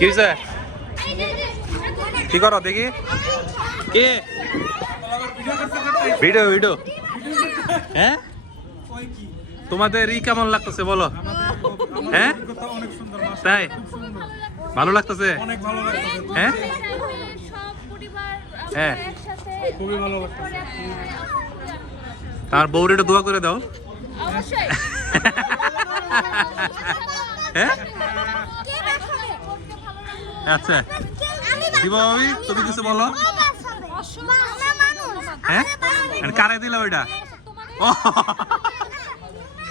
কি হয়েছে? কি করো দেখি? কে ভিডিও ভিডিও? হ্যাঁ, তোমাদের ই কেমন লাগতেছে বলো? হ্যাঁ তাই ভালো লাগতেছে? হ্যাঁ হ্যাঁ, তার বউরে একটু দোয়া করে দাও। হ্যাঁ আচ্ছা, দিব ভাবি, তুমি কিছু বলো। হ্যাঁ কারে দিল ওইটা? ও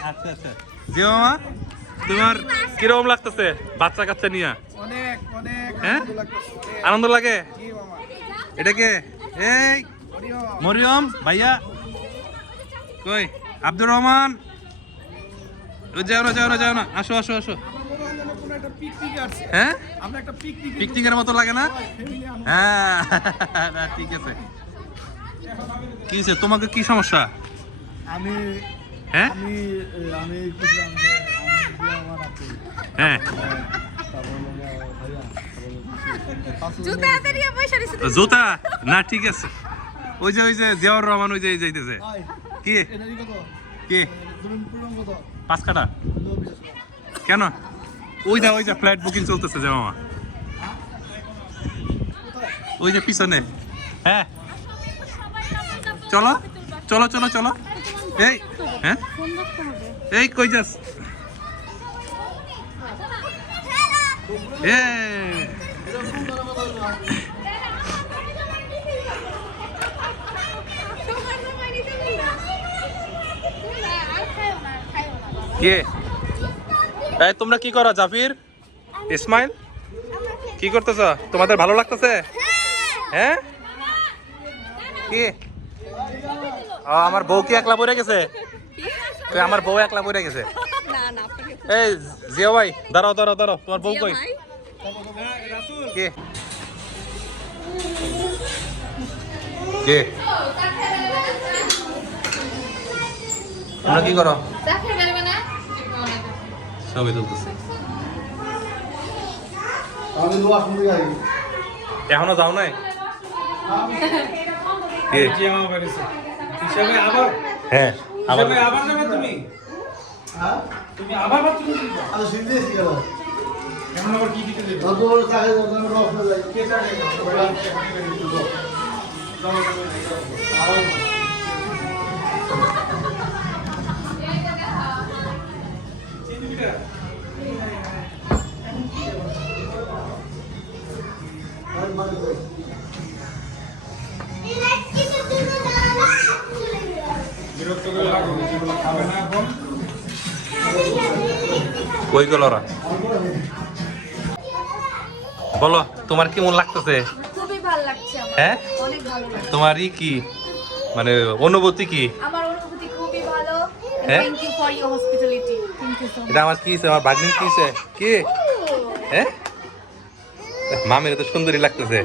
আচ্ছা আচ্ছা, জি মামা তোমার কিরকম লাগতেছে বাচ্চা কাচ্চা নিয়ে? হ্যাঁ আনন্দ লাগে। এটা কে? এই মরিয়ম ভাইয়া কই? আব্দুর রহমান, যাও না যাও না যাও না, আসো আসো আসো। হ্যাঁ পিকনিকের মতো লাগে না? হ্যাঁ ঠিক আছে। কি হয়েছে তোমাকে, কি সমস্যা? আমি হ্যাঁ আমি আমি বুঝলাম যে হ্যাঁ জুতা না, ঠিক আছে। ওই যে জিয়াউর রহমান ওই যে যাইতেছে। কি কি 5 কাটা কেন? ওই যে ফ্লাইট বুকিং চলতেছে যে মামা, ওই যে পিছনে। হ্যাঁ চলো চলো চলো চলো। এই হ্যাঁ এই কই যাস? কে এই তোমরা কি করো? জাফির, ইসমাইল কি করতেছ? তোমাদের ভালো লাগতেছে? হ্যাঁ কি আমার বউ কি একলা পড়ে গেছে? আমার বউ একলা পড়ে গেছে। এই জিয়া ভাই দাঁড়াও দাঁড়াও দাঁড়াও, তোমার বউ কই? কে কে তোমরা কি করো? ছবি তুলতেছে। এখনো যাও নাই? হ্যাঁ আবার তুমি আবার এখন আবার কি দিতে দেব? কই গেল ওরা? বলো তোমার কেমন লাগতেছে? খুবই ভালো লাগছে আমার, হ্যাঁ অনেক ভালো লাগছে। তোমার ই কি মানে অনুভূতি কি? আমার অনুভূতি খুবই ভালো। হ্যাঁ? Thank you for your hospitality. Thank you so এটা আমার কি হইছে? আমার বাগনির কি হইছে? কি হ্যাঁ মামির তো সুন্দরী লাগতেছে।